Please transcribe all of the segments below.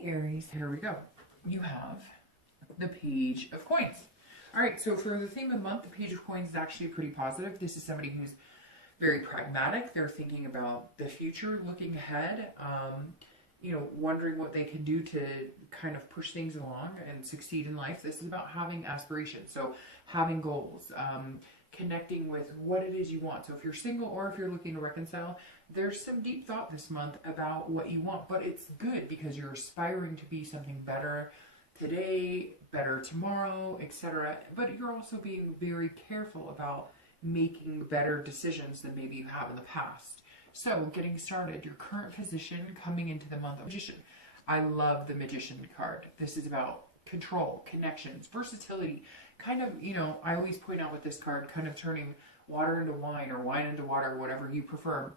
Hey Aries, here we go. You have the Page of Coins. All right, so for the theme of the month, the Page of Coins is actually pretty positive. This is somebody who's very pragmatic. They're thinking about the future, looking ahead, wondering what they can do to kind of push things along and succeed in life. This is about having aspirations, so having goals, connecting with what it is you want. So if you're single or if you're looking to reconcile, there's some deep thought this month about what you want, but it's good because you're aspiring to be something better today, better tomorrow, etc. But you're also being very careful about making better decisions than maybe you have in the past. So getting started, your current position coming into the month of Magician. I love the Magician card. This is about control, connections, versatility. Kind of, I always point out with this card, kind of turning water into wine or wine into water, whatever you prefer.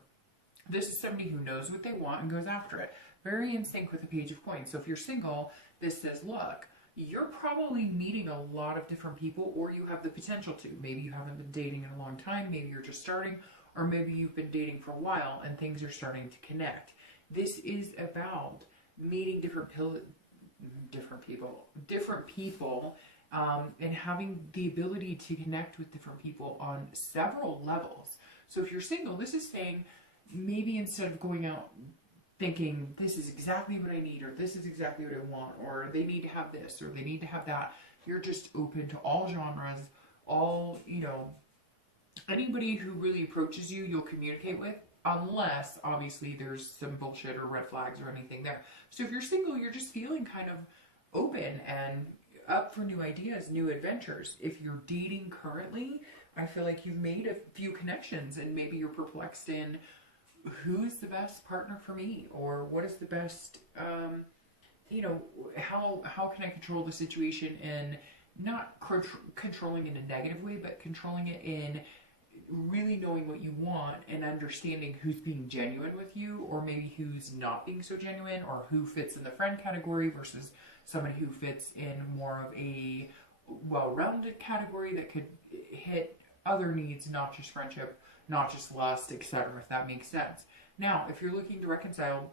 This is somebody who knows what they want and goes after it. Very in sync with the Page of Coins. So if you're single, this says, look, you're probably meeting a lot of different people, or you have the potential to. Maybe you haven't been dating in a long time, maybe you're just starting, or maybe you've been dating for a while and things are starting to connect. This is about meeting different people, and having the ability to connect with different people on several levels. So if you're single, this is saying maybe instead of going out thinking this is exactly what I need, or this is exactly what I want, or they need to have this, or they need to have that, you're just open to all genres, all, anybody who really approaches you, you'll communicate with, unless obviously there's some bullshit or red flags or anything there. So if you're single, you're just feeling kind of open and up for new ideas, new adventures. If you're dating currently, I feel like you've made a few connections and maybe you're perplexed in who's the best partner for me, or what is the best, how can I control the situation, and not controlling in a negative way, but controlling it in really knowing what you want and understanding who's being genuine with you, or maybe who's not being so genuine, or who fits in the friend category versus somebody who fits in more of a well-rounded category that could hit other needs, not just friendship, not just lust, etc., if that makes sense. Now, if you're looking to reconcile,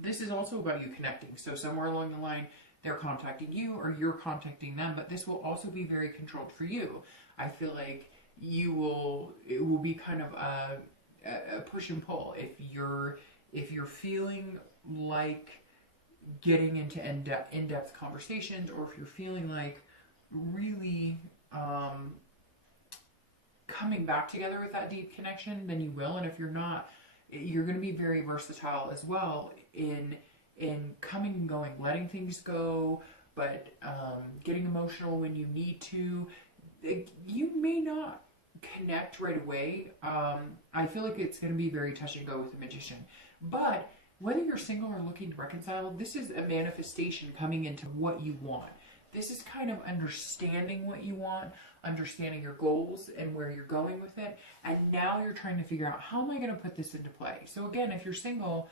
this is also about you connecting. So somewhere along the line, they're contacting you or you're contacting them, but this will also be very controlled for you. I feel like it will be kind of a push and pull. If you're feeling like getting into in-depth conversations, or if you're feeling like really coming back together with that deep connection, then you will. And if you're not, you're going to be very versatile as well in coming and going, letting things go, but getting emotional when you need to. You may not connect right away. I feel like it's going to be very touch and go with the Magician. But whether you're single or looking to reconcile, this is a manifestation coming into what you want. This is kind of understanding what you want, understanding your goals and where you're going with it. And now you're trying to figure out, how am I going to put this into play? So again, if you're single,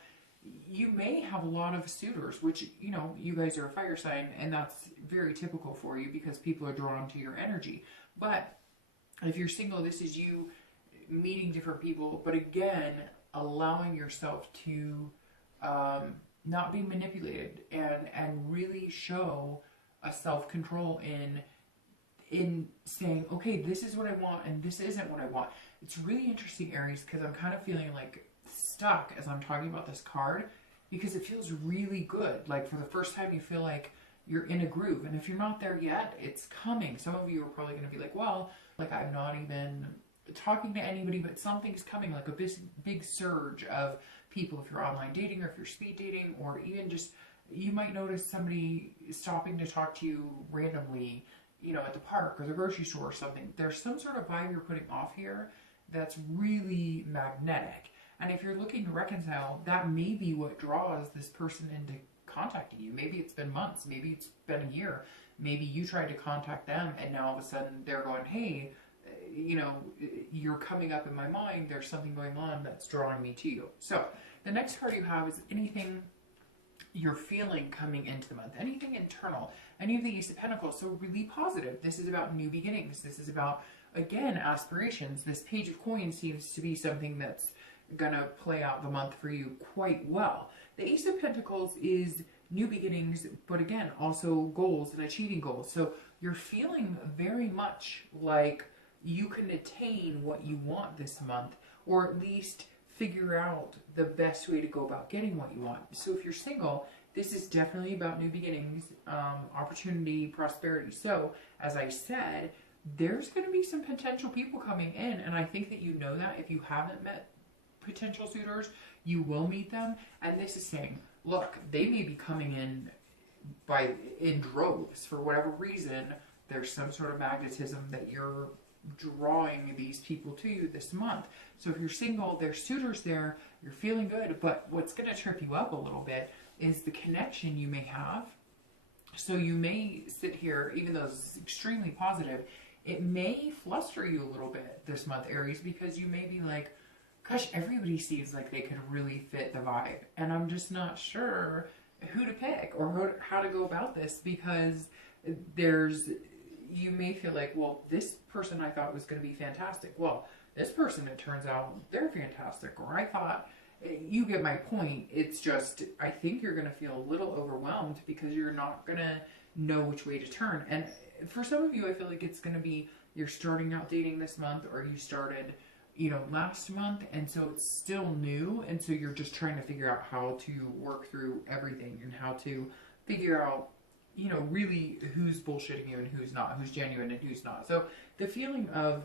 you may have a lot of suitors, which, you guys are a fire sign, and that's very typical for you because people are drawn to your energy. But if you're single, this is you meeting different people, but again, allowing yourself to not be manipulated and really show a self-control in saying, okay, this is what I want and this isn't what I want. It's really interesting, Aries, because I'm kind of feeling like stuck as I'm talking about this card, because it feels really good. Like for the first time, you feel like you're in a groove. And if you're not there yet, it's coming. Some of you are probably going to be like, well, like I'm not even talking to anybody, but something's coming, like a big surge of people. If you're online dating, or if you're speed dating, or even just, you might notice somebody stopping to talk to you randomly, at the park or the grocery store or something. There's some sort of vibe you're putting off here that's really magnetic. And if you're looking to reconcile, that may be what draws this person into contacting you. Maybe it's been months, maybe it's been a year, maybe you tried to contact them and now all of a sudden they're going, hey, you're coming up in my mind, there's something going on that's drawing me to you. So the next card you have is anything you're feeling coming into the month, anything internal, any of the Ace of Pentacles. So really positive. This is about new beginnings. This is about, again, aspirations. This Page of Coins seems to be something that's gonna play out the month for you quite well. The Ace of Pentacles is new beginnings, but again, also goals and achieving goals. So you're feeling very much like you can attain what you want this month, or at least figure out the best way to go about getting what you want. So if you're single, this is definitely about new beginnings, opportunity, prosperity. So as I said, there's going to be some potential people coming in, and I think that you know that if you haven't met potential suitors, you will meet them. And this is saying, look, they may be coming in droves for whatever reason. There's some sort of magnetism that you're drawing these people to you this month. So if you're single, there's suitors there, you're feeling good, but what's going to trip you up a little bit is the connection you may have. So you may sit here, even though it's extremely positive, it may fluster you a little bit this month, Aries, because you may be like, gosh, everybody seems like they could really fit the vibe, and I'm just not sure who to pick or how to go about this, because you may feel like, well, this person I thought was going to be fantastic. Well, this person, it turns out they're fantastic. Or I thought, you get my point. It's just, I think you're going to feel a little overwhelmed because you're not going to know which way to turn. And for some of you, I feel like it's going to be, you're starting out dating this month, or you started, last month. And so it's still new. And so you're just trying to figure out how to work through everything and how to figure out, really who's bullshitting you and who's not, who's genuine and who's not. So the feeling of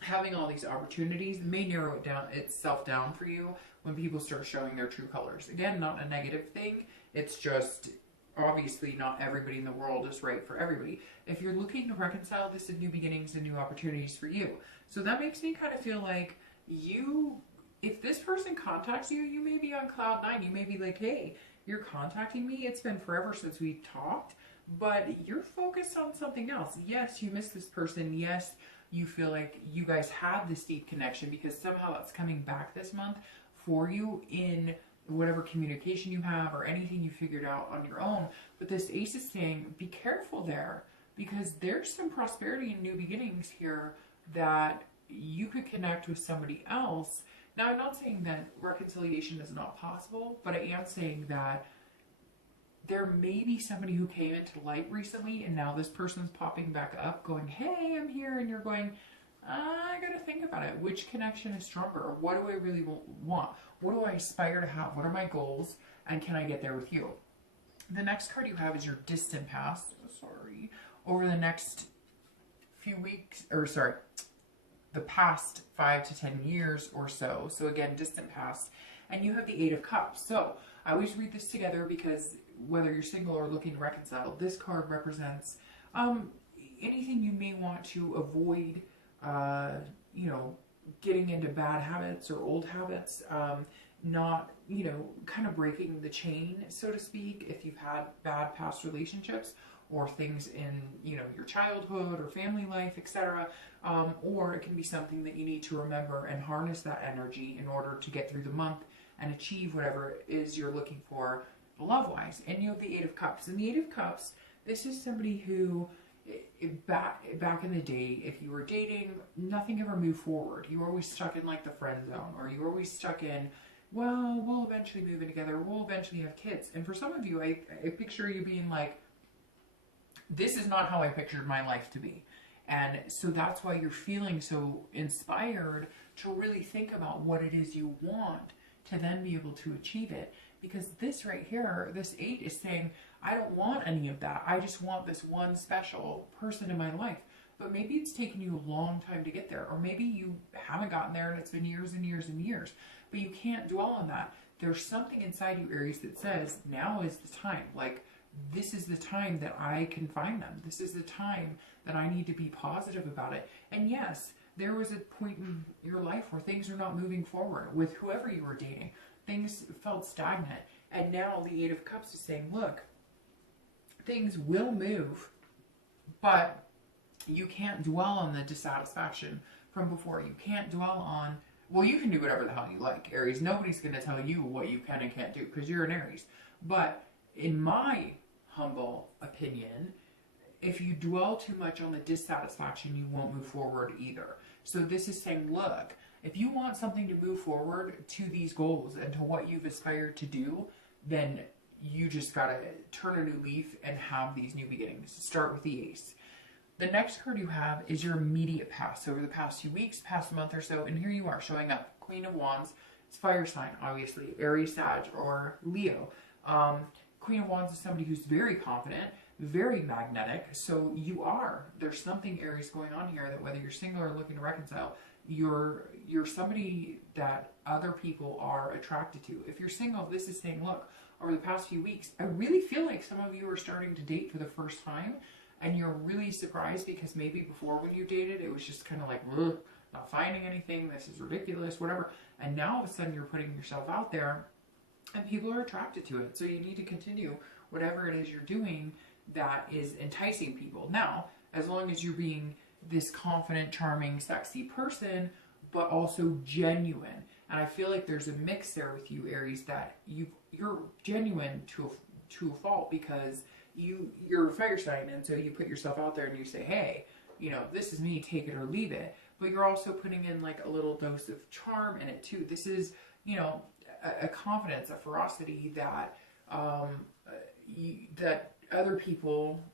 having all these opportunities may narrow itself down for you when people start showing their true colors. Again, not a negative thing. It's just, obviously not everybody in the world is right for everybody. If you're looking to reconcile, this is new beginnings and new opportunities for you. So that makes me kind of feel like if this person contacts you, you may be on cloud nine. You may be like, hey, you're contacting me. It's been forever since we talked, but you're focused on something else. Yes, you miss this person. Yes, you feel like you guys have this deep connection because somehow that's coming back this month for you in whatever communication you have or anything you figured out on your own. But this ace is saying, be careful there, because there's some prosperity and new beginnings here that you could connect with somebody else. Now, I'm not saying that reconciliation is not possible, but I am saying that there may be somebody who came into light recently, and now this person's popping back up going, hey, I'm here, and you're going, I gotta think about it. Which connection is stronger? What do I really want? What do I aspire to have? What are my goals? And can I get there with you? The next card you have is your distant past. Over the next few weeks, the past 5 to 10 years or so. So again, distant past. And you have the Eight of Cups. So I always read this together because whether you're single or looking to reconcile, this card represents anything you may want to avoid, getting into bad habits or old habits, not, kind of breaking the chain, so to speak, if you've had bad past relationships or things in, your childhood or family life, etc. Or it can be something that you need to remember and harness that energy in order to get through the month and achieve whatever it is you're looking for love-wise. And you have the Eight of Cups. And the Eight of Cups, this is somebody who, back in the day, if you were dating, nothing ever moved forward. You were always stuck in like the friend zone, or you were always stuck in, well, we'll eventually move in together, we'll eventually have kids. And for some of you, I picture you being like, this is not how I pictured my life to be. And so that's why you're feeling so inspired to really think about what it is you want to then be able to achieve it. Because this right here, this 8 is saying, I don't want any of that. I just want this one special person in my life. But maybe it's taken you a long time to get there. Or maybe you haven't gotten there and it's been years and years and years. But you can't dwell on that. There's something inside you, Aries, that says, now is the time. Like, this is the time that I can find them. This is the time that I need to be positive about it. And yes, there was a point in your life where things are not moving forward with whoever you were dating. Things felt stagnant. And now the Eight of Cups is saying, look, things will move, but you can't dwell on the dissatisfaction from before. You can't dwell on, well, you can do whatever the hell you like, Aries. Nobody's going to tell you what you can and can't do because you're an Aries. But in my humble opinion, if you dwell too much on the dissatisfaction, you won't move forward either. So this is saying, look, if you want something to move forward to these goals and to what you've aspired to do, then you just got to turn a new leaf and have these new beginnings. Start with the Ace. The next card you have is your immediate past, over the past few weeks, past month or so, and here you are showing up. Queen of Wands. It's fire sign, obviously. Aries, Sag, or Leo. Queen of Wands is somebody who's very confident, very magnetic. So you are. There's something, Aries, going on here that whether you're single or looking to reconcile, you're somebody that other people are attracted to. If you're single, this is saying, look, over the past few weeks, I really feel like some of you are starting to date for the first time, and you're really surprised because maybe before when you dated, it was just kind of like, not finding anything, this is ridiculous, whatever. And now all of a sudden you're putting yourself out there and people are attracted to it. So you need to continue whatever it is you're doing that is enticing people. Now, as long as you're being this confident, charming, sexy person, but also genuine. And I feel like there's a mix there with you, Aries, that you're genuine to a fault because you're a fire sign, and so you put yourself out there and you say, hey, you know, this is me, take it or leave it. But you're also putting in like a little dose of charm in it too. This is, you know, a confidence, a ferocity that that other people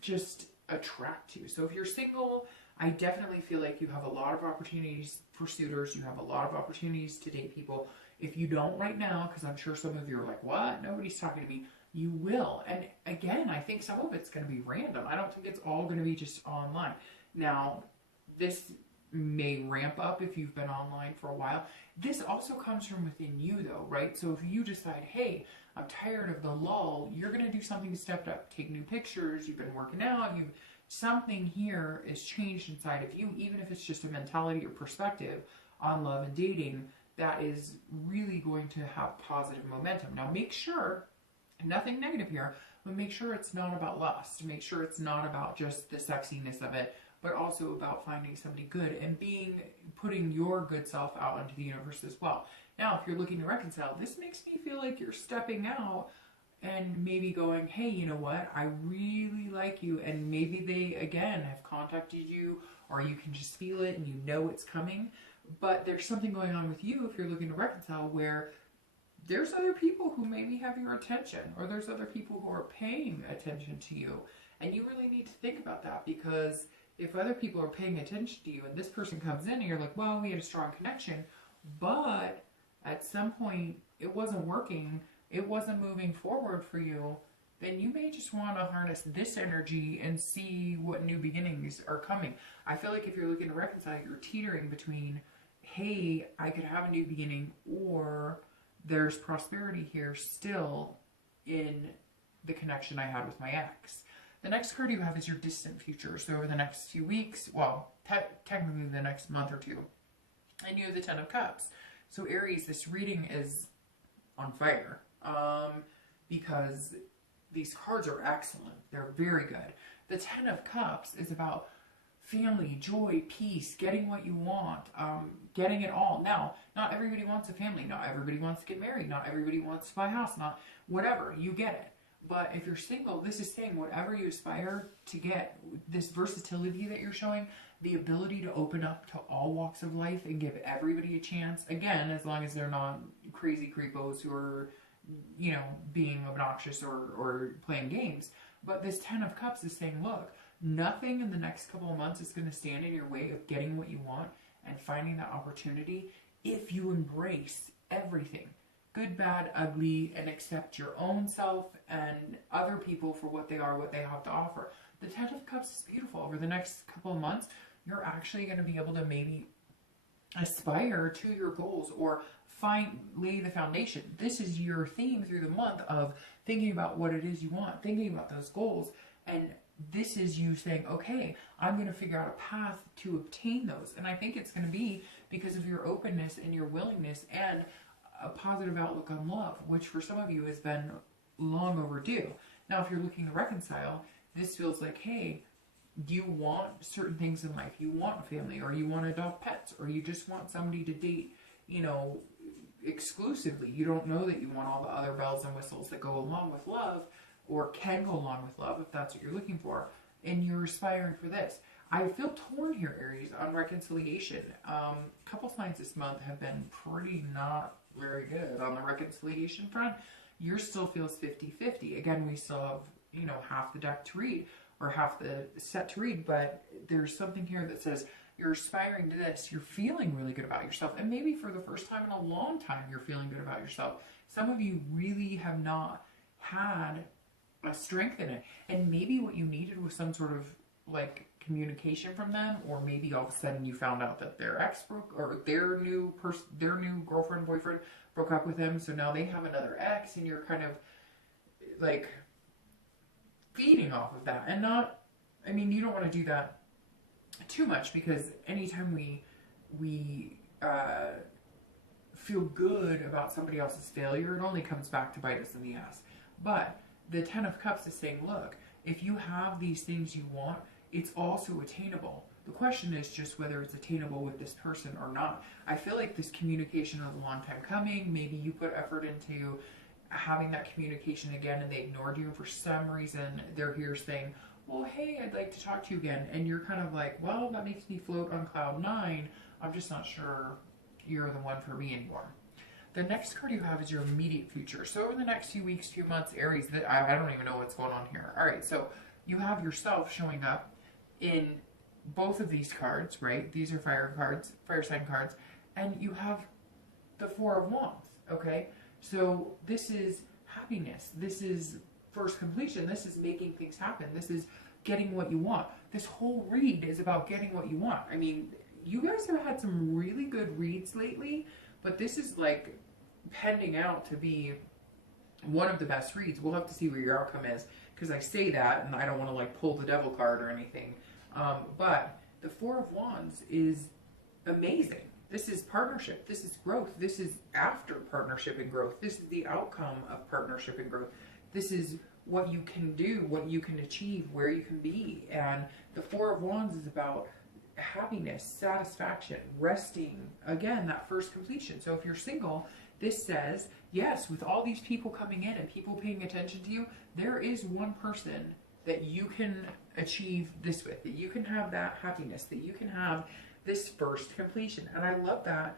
just attract to. So if you're single, I definitely feel like you have a lot of opportunities for suitors. You have a lot of opportunities to date people. If you don't right now, because I'm sure some of you are like, what? Nobody's talking to me. You will. And again, I think some of it's going to be random. I don't think it's all going to be just online. Now, this may ramp up if you've been online for a while. This also comes from within you though, right? So if you decide, hey, I'm tired of the lull, you're going to do something stepped up. Take new pictures, you've been working out, something here is changed inside of you, even if it's just a mentality or perspective on love and dating that is really going to have positive momentum. Now make sure, nothing negative here, but make sure it's not about lust. Make sure it's not about just the sexiness of it, but also about finding somebody good and putting your good self out into the universe as well. Now, if you're looking to reconcile, this makes me feel like you're stepping out and maybe going, hey, you know what? I really like you. And maybe they, again, have contacted you, or you can just feel it and you know it's coming. But there's something going on with you if you're looking to reconcile where there's other people who maybe have your attention, or there's other people who are paying attention to you. And you really need to think about that, because if other people are paying attention to you and this person comes in and you're like, well, we had a strong connection, but at some point it wasn't working, it wasn't moving forward for you, then you may just want to harness this energy and see what new beginnings are coming. I feel like if you're looking to reconcile, you're teetering between, hey, I could have a new beginning, or there's prosperity here still in the connection I had with my ex. The next card you have is your distant future. So over the next few weeks, well, technically the next month or two. And you have the Ten of Cups. So Aries, this reading is on fire because these cards are excellent. They're very good. The Ten of Cups is about family, joy, peace, getting what you want, getting it all. Now, not everybody wants a family. Not everybody wants to get married. Not everybody wants to buy a house. Not whatever. You get it. But if you're single, this is saying whatever you aspire to get, this versatility that you're showing, the ability to open up to all walks of life and give everybody a chance. Again, as long as they're not crazy creepos who are, you know, being obnoxious or playing games. But this Ten of Cups is saying, look, nothing in the next couple of months is going to stand in your way of getting what you want and finding that opportunity if you embrace everything. Good, bad, ugly, and accept your own self and other people for what they are, what they have to offer. The Ten of Cups is beautiful. Over the next couple of months, you're actually going to be able to maybe aspire to your goals or lay the foundation. This is your theme through the month of thinking about what it is you want, thinking about those goals, and this is you saying, okay, I'm going to figure out a path to obtain those. And I think it's going to be because of your openness and your willingness and a positive outlook on love, which for some of you has been long overdue. Now, if you're looking to reconcile, this feels like, hey, do you want certain things in life? You want a family, or you want to adopt pets, or you just want somebody to date, you know, exclusively. You don't know that you want all the other bells and whistles that go along with love, or can go along with love if that's what you're looking for, and you're aspiring for this. I feel torn here, Aries, on reconciliation. Couple signs this month have been pretty not very good on the reconciliation front. yours still feels 50-50. Again, we still have, you know, half the deck to read or half the set to read, but there's something here that says you're aspiring to this, you're feeling really good about yourself, and maybe for the first time in a long time you're feeling good about yourself. Some of you really have not had a strength in it, and maybe what you needed was some sort of like communication from them, or maybe all of a sudden you found out that their ex broke, or their new girlfriend, boyfriend broke up with them, so now they have another ex, and you're kind of like feeding off of that. And not, I mean, you don't want to do that too much, because anytime we feel good about somebody else's failure, it only comes back to bite us in the ass. But the Ten of Cups is saying, look, if you have these things you want, it's also attainable. The question is just whether it's attainable with this person or not. I feel like this communication is a long time coming. Maybe you put effort into having that communication again and they ignored you, and for some reason they're here saying, well, hey, I'd like to talk to you again. And you're kind of like, well, that makes me float on cloud 9. I'm just not sure you're the one for me anymore. The next card you have is your immediate future. So over the next few weeks, few months, Aries, I don't even know what's going on here. All right, so you have yourself showing up in both of these cards, right? These are fire cards, fire sign cards, and you have the Four of Wands, okay? So this is happiness. This is first completion. This is making things happen. This is getting what you want. This whole read is about getting what you want. I mean, you guys have had some really good reads lately, but this is like pending out to be one of the best reads. We'll have to see where your outcome is, because I say that and I don't want to like pull the devil card or anything. But the Four of Wands is amazing. This is partnership. This is growth. This is after partnership and growth. This is the outcome of partnership and growth. This is what you can do, what you can achieve, where you can be. And the Four of Wands is about happiness, satisfaction, resting. Again, that first completion. So if you're single, this says, yes, with all these people coming in and people paying attention to you, there is one person that you can achieve this with, that you can have that happiness, that you can have this first completion. And I love that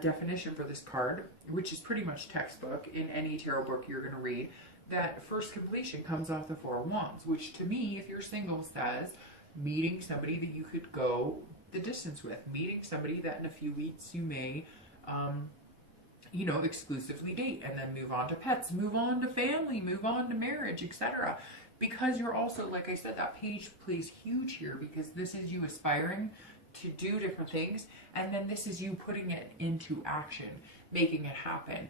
definition for this card, which is pretty much textbook in any tarot book you're going to read. That first completion comes off the Four of Wands, which to me, if you're single, says meeting somebody that you could go the distance with, meeting somebody that in a few weeks you may exclusively date, and then move on to pets, move on to family, move on to marriage, etc. Because you're also, like I said, that page plays huge here, because this is you aspiring to do different things, and then this is you putting it into action, making it happen,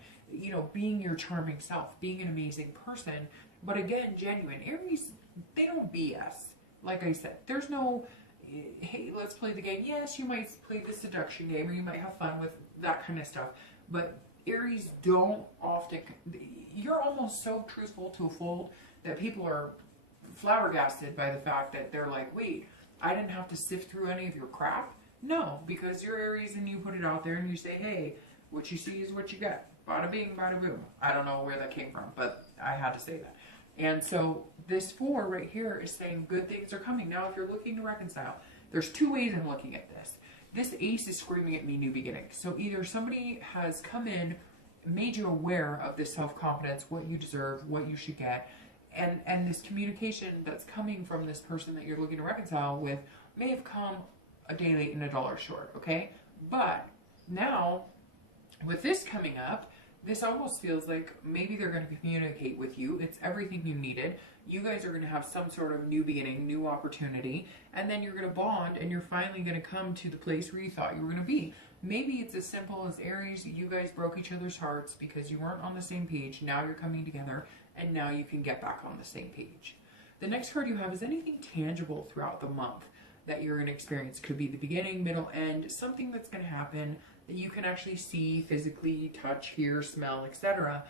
being your charming self, being an amazing person, but again, genuine. Aries, they don't BS. Like I said, there's no, hey, let's play the game. Yes, you might play the seduction game, or you might have fun with that kind of stuff, but Aries don't often, you're almost so truthful to a fault that people are flabbergasted by the fact that they're like, wait, I didn't have to sift through any of your crap? No, because you're Aries and you put it out there and you say, hey, what you see is what you get. Bada bing, bada boom. I don't know where that came from, but I had to say that. And so this 4 right here is saying good things are coming. Now, if you're looking to reconcile, there's 2 ways I'm looking at this. This ace is screaming at me new beginnings. So either somebody has come in, made you aware of this self-confidence, what you deserve, what you should get, and this communication that's coming from this person that you're looking to reconcile with may have come a day late and a dollar short, okay? But now, with this coming up, this almost feels like maybe they're going to communicate with you. It's everything you needed. You guys are going to have some sort of new beginning, new opportunity, and then you're going to bond, and you're finally going to come to the place where you thought you were going to be. Maybe it's as simple as Aries, you guys broke each other's hearts because you weren't on the same page. Now you're coming together, and now you can get back on the same page. The next card you have is anything tangible throughout the month that you're going to experience. Could be the beginning, middle, end, something that's going to happen that you can actually see, physically, touch, hear, smell, etc.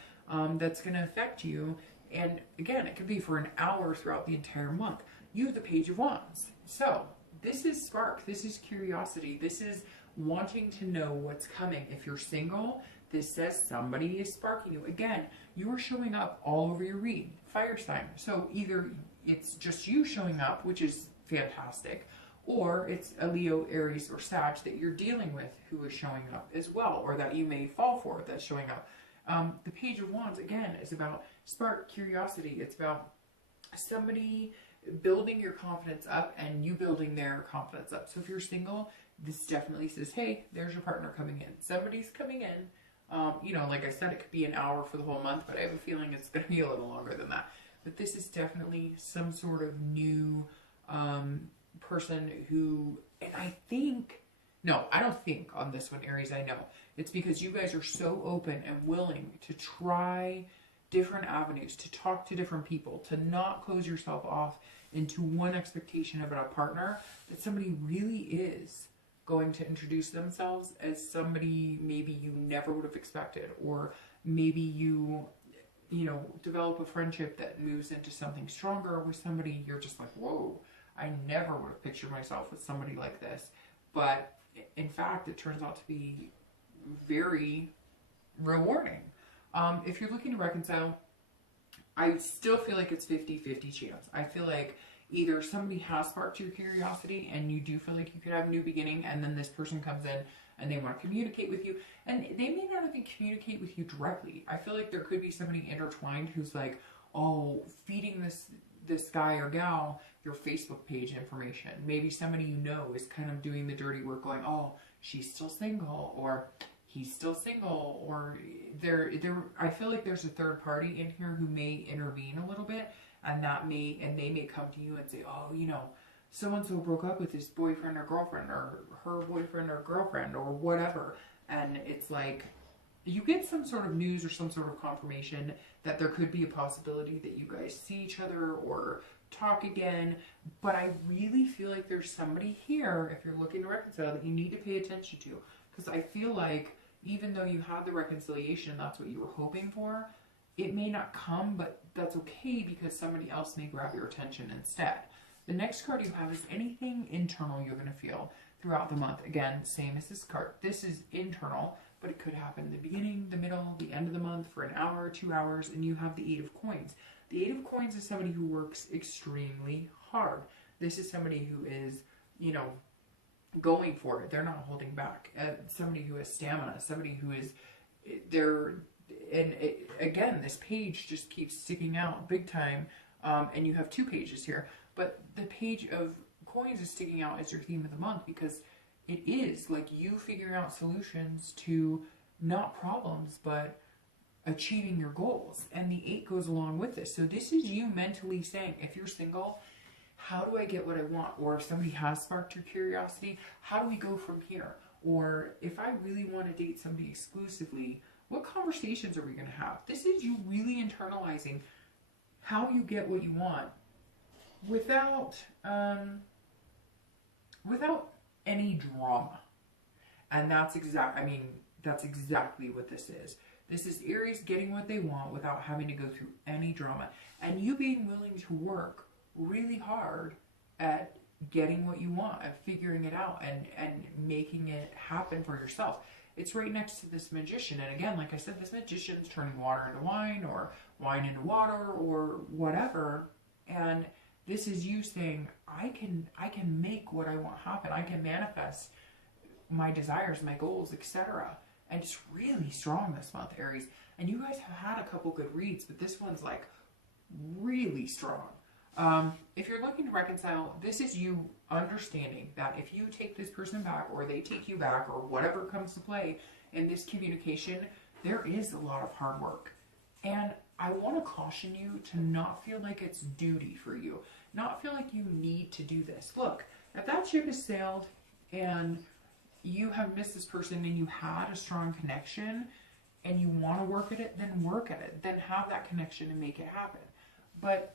That's going to affect you. And again, it could be for an hour throughout the entire month. You have the Page of Wands. So this is spark. This is curiosity. This is wanting to know what's coming. If you're single, this says somebody is sparking you. Again, you are showing up all over your read. Fire sign. So either it's just you showing up, which is fantastic, or it's a Leo, Aries, or Sag that you're dealing with who is showing up as well, or that you may fall for that's showing up. The Page of Wands, again, is about spark, curiosity. It's about somebody building your confidence up and you building their confidence up. So if you're single, this definitely says, hey, there's your partner coming in. Somebody's coming in. You know, like I said, it could be an hour for the whole month, but I have a feeling it's going to be a little longer than that. But this is definitely some sort of new person who, and I think, no, I don't think on this one, Aries, I know. It's because you guys are so open and willing to try different avenues, to talk to different people, to not close yourself off into one expectation about a partner, that somebody really is going to introduce themselves as somebody maybe you never would have expected, or maybe you know, develop a friendship that moves into something stronger with somebody you're just like, whoa, I never would have pictured myself with somebody like this. But in fact, it turns out to be very rewarding. If you're looking to reconcile, I still feel like it's 50-50 chance. I feel like either somebody has sparked your curiosity and you do feel like you could have a new beginning, and then this person comes in and they want to communicate with you, and they may not even communicate with you directly. I feel like there could be somebody intertwined who's like, oh, feeding this guy or gal your Facebook page information. Maybe somebody you know is kind of doing the dirty work, going, oh, she's still single, or he's still single, or I feel like there's a third party in here who may intervene a little bit, and they may come to you and say, oh, you know, so-and-so broke up with his boyfriend or girlfriend, or her boyfriend or girlfriend, or whatever. And it's like, you get some sort of news or some sort of confirmation that there could be a possibility that you guys see each other or talk again. But I really feel like there's somebody here, if you're looking to reconcile, that you need to pay attention to. Because I feel like even though you had the reconciliation, that's what you were hoping for, it may not come, but that's okay, because somebody else may grab your attention instead. The next card you have is anything internal you're going to feel throughout the month. Again, same as this card. This is internal, but it could happen in the beginning, the middle, the end of the month for an hour, 2 hours, and you have the Eight of Coins. The Eight of Coins is somebody who works extremely hard. This is somebody who is, you know, going for it. They're not holding back. Somebody who has stamina, somebody who is, again, this page just keeps sticking out big time, and you have 2 pages here, but the Page of Coins is sticking out as your theme of the month, because it is like you figuring out solutions to not problems, but achieving your goals. And the 8 goes along with this. So this is you mentally saying, if you're single, how do I get what I want? Or if somebody has sparked your curiosity, how do we go from here? Or if I really want to date somebody exclusively, what conversations are we going to have? This is you really internalizing how you get what you want without any drama. And that's exactly what this is. This is Aries getting what they want without having to go through any drama. And you being willing to work really hard at getting what you want and figuring it out and making it happen for yourself. It's right next to this Magician. And again, like I said, this Magician's turning water into wine, or wine into water, or whatever. And this is you saying, I can make what I want happen. I can manifest my desires, my goals, etc. And it's really strong this month, Aries. And you guys have had a couple good reads, but this one's like really strong. If you're looking to reconcile, this is you understanding that if you take this person back, or they take you back, or whatever comes to play in this communication, there is a lot of hard work. And I want to caution you to not feel like it's duty for you. Not feel like you need to do this. Look, if that ship has sailed and you have missed this person and you had a strong connection and you want to work at it, then work at it. Then have that connection and make it happen. But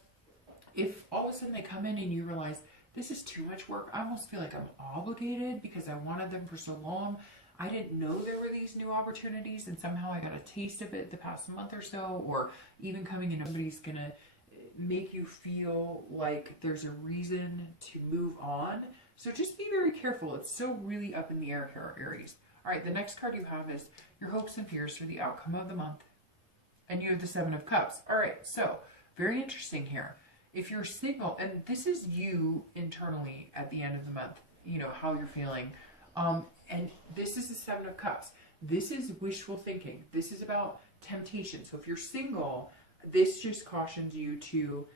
if all of a sudden they come in and you realize, this is too much work, I almost feel like I'm obligated because I wanted them for so long. I didn't know there were these new opportunities, and somehow I got a taste of it the past month or so, or even coming in, somebody's going to make you feel like there's a reason to move on. So just be very careful. It's still really up in the air here, Aries. All right, the next card you have is your hopes and fears for the outcome of the month. And you have the Seven of Cups. All right, so very interesting here. If you're single, and this is you internally at the end of the month, you know, how you're feeling. And this is the Seven of Cups. This is wishful thinking. This is about temptation. So if you're single, this just cautions you to,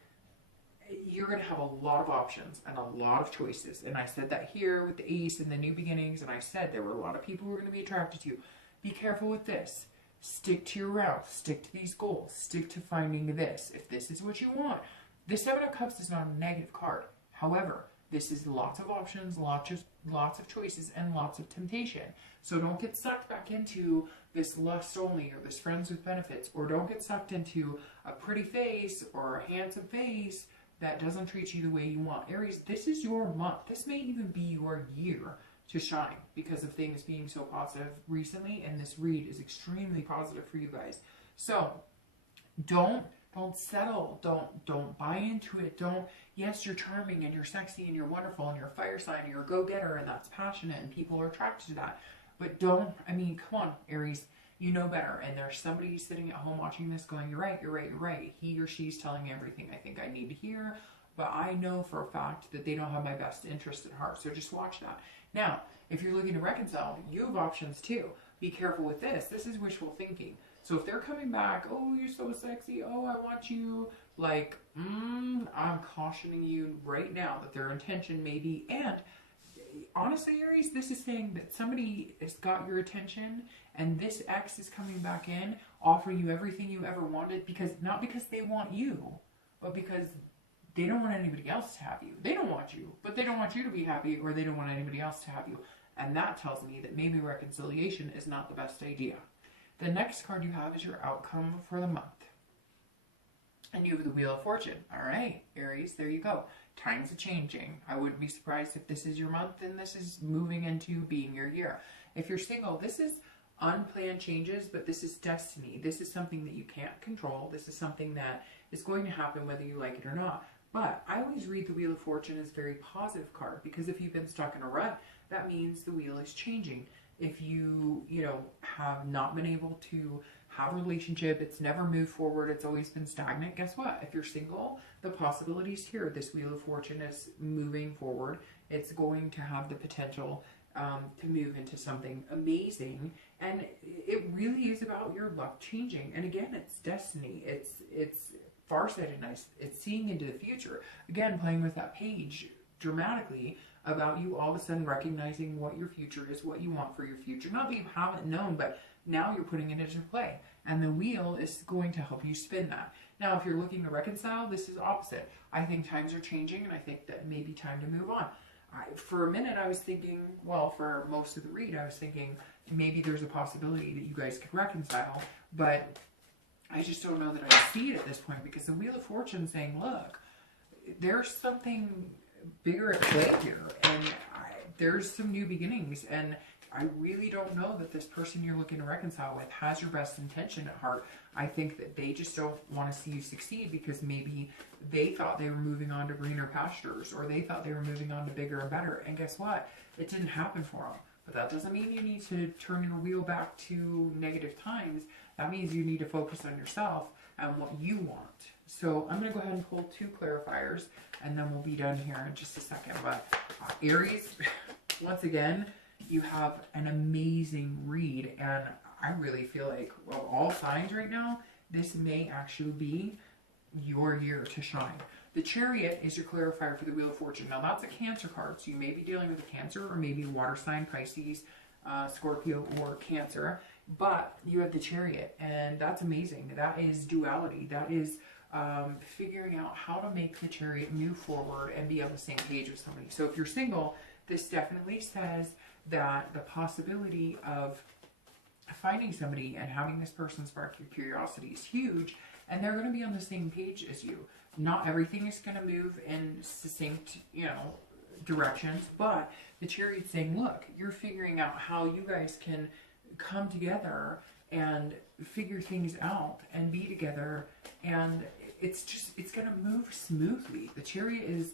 you're going to have a lot of options and a lot of choices. And I said that here with the Ace and the new beginnings, and I said there were a lot of people who were going to be attracted to you. Be careful with this. Stick to your route. Stick to these goals. Stick to finding this. If this is what you want. The Seven of Cups is not a negative card. However, this is lots of options, lots of choices, and lots of temptation. So don't get sucked back into this lust only, or this friends with benefits, or don't get sucked into a pretty face or a handsome face that doesn't treat you the way you want. Aries, this is your month. This may even be your year to shine because of things being so positive recently, and this read is extremely positive for you guys. So don't settle. Don't buy into it. Yes, you're charming and you're sexy and you're wonderful and you're a fire sign and you're a go-getter and that's passionate and people are attracted to that. But come on, Aries, you know better. And there's somebody sitting at home watching this going, you're right, you're right, you're right. He or she's telling me everything I think I need to hear, but I know for a fact that they don't have my best interest at heart. So just watch that. Now, if you're looking to reconcile, you have options too. Be careful with this. This is wishful thinking. So if they're coming back, oh, you're so sexy, oh, I want you, like, I'm cautioning you right now that their intention may be, and honestly, Aries, this is saying that somebody has got your attention and this ex is coming back in, offering you everything you ever wanted, because not because they want you, but because they don't want anybody else to have you. They don't want you, but they don't want you to be happy, or they don't want anybody else to have you. And that tells me that maybe reconciliation is not the best idea. The next card you have is your outcome for the month. And you have the Wheel of Fortune. All right, Aries, there you go. Times are changing. I wouldn't be surprised if this is your month and this is moving into being your year. If you're single, this is unplanned changes, but this is destiny. This is something that you can't control. This is something that is going to happen whether you like it or not. But I always read the Wheel of Fortune as a very positive card, because if you've been stuck in a rut, that means the wheel is changing. If you have not been able to have a relationship, it's never moved forward, it's always been stagnant, guess what? If you're single, the possibilities here. This Wheel of Fortune is moving forward. It's going to have the potential to move into something amazing. And it really is about your luck changing. And again, it's destiny. It's farsighted, nice. It's seeing into the future. Again, playing with that page dramatically about you all of a sudden recognizing what your future is, what you want for your future. Not that you haven't known, but now you're putting it into play. And the wheel is going to help you spin that. Now, if you're looking to reconcile, this is opposite. I think times are changing, and I think that it may be time to move on. For a minute, I was thinking, well, for most of the read, I was thinking maybe there's a possibility that you guys could reconcile, but I just don't know that I see it at this point, because the Wheel of Fortune saying, look, there's something bigger at play here, and there's some new beginnings, and I really don't know that this person you're looking to reconcile with has your best intention at heart. I think that they just don't want to see you succeed, because maybe they thought they were moving on to greener pastures, or they thought they were moving on to bigger and better, and guess what? It didn't happen for them. But that doesn't mean you need to turn your wheel back to negative times. That means you need to focus on yourself and what you want. So I'm going to go ahead and pull 2 clarifiers, and then we'll be done here in just a second. But Aries, once again, you have an amazing read, and I really feel like, well, all signs right now, this may actually be your year to shine. The Chariot is your clarifier for the Wheel of Fortune. Now, that's a Cancer card, so you may be dealing with a Cancer, or maybe a water sign, Pisces, Scorpio, or Cancer, but you have the Chariot, and that's amazing. That is duality. That is figuring out how to make the Chariot move forward and be on the same page with somebody. So if you're single, this definitely says that the possibility of finding somebody and having this person spark your curiosity is huge, and they're going to be on the same page as you. Not everything is going to move in succinct, directions, but the Chariot's saying, look, you're figuring out how you guys can come together and figure things out and be together, and it's going to move smoothly. The Chariot is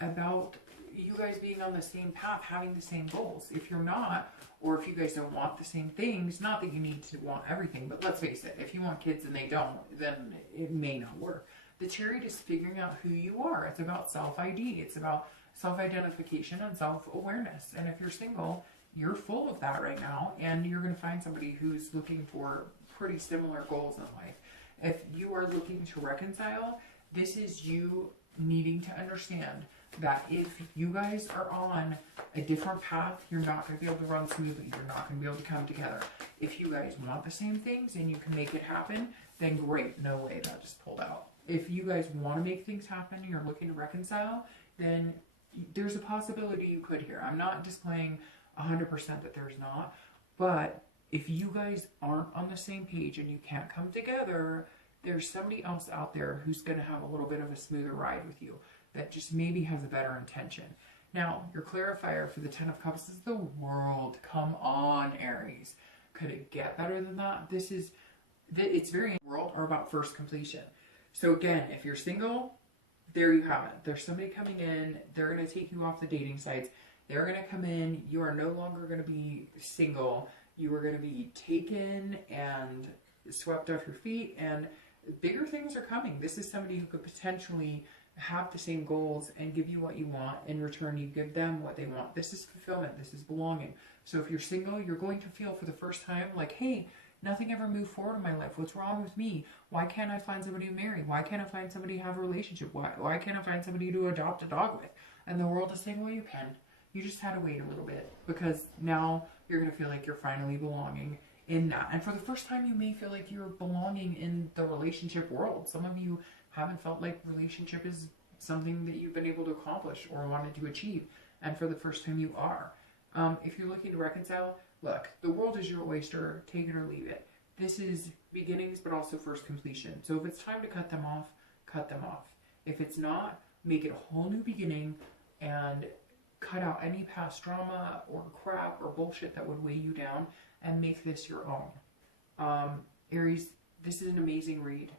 about you guys being on the same path, having the same goals. If you're not, or if you guys don't want the same things, not that you need to want everything, but let's face it, if you want kids and they don't, then it may not work. The Chariot is figuring out who you are. It's about self-ID. It's about self-identification and self-awareness. And if you're single, you're full of that right now, and you're going to find somebody who's looking for pretty similar goals in life. If you are looking to reconcile, this is you needing to understand that if you guys are on a different path, you're not going to be able to run smoothly. You're not going to be able to come together. If you guys want the same things and you can make it happen, then great. No way, that just pulled out. If you guys want to make things happen and you're looking to reconcile, then there's a possibility you could here. I'm not displaying 100% that there's not, but if you guys aren't on the same page and you can't come together, there's somebody else out there who's going to have a little bit of a smoother ride with you that just maybe has a better intention. Now, your clarifier for the 10 of Cups is the World. Come on, Aries. Could it get better than that? It's very World or about first completion. So again, if you're single, there you have it. There's somebody coming in. They're going to take you off the dating sites. They're going to come in. You are no longer going to be single. You are going to be taken and swept off your feet, and bigger things are coming. This is somebody who could potentially have the same goals and give you what you want. In return, you give them what they want. This is fulfillment. This is belonging. So if you're single, you're going to feel for the first time like, hey, nothing ever moved forward in my life. What's wrong with me? Why can't I find somebody to marry? Why can't I find somebody to have a relationship? Why can't I find somebody to adopt a dog with? And the world is saying, well, you can. You just had to wait a little bit, because now you're going to feel like you're finally belonging in that. And for the first time, you may feel like you're belonging in the relationship world. Some of you haven't felt like relationship is something that you've been able to accomplish or wanted to achieve. And for the first time, you are. If you're looking to reconcile, look, the world is your oyster. Take it or leave it. This is beginnings, but also first completion. So if it's time to cut them off, cut them off. If it's not, make it a whole new beginning and cut out any past drama or crap or bullshit that would weigh you down and make this your own. Aries, this is an amazing read.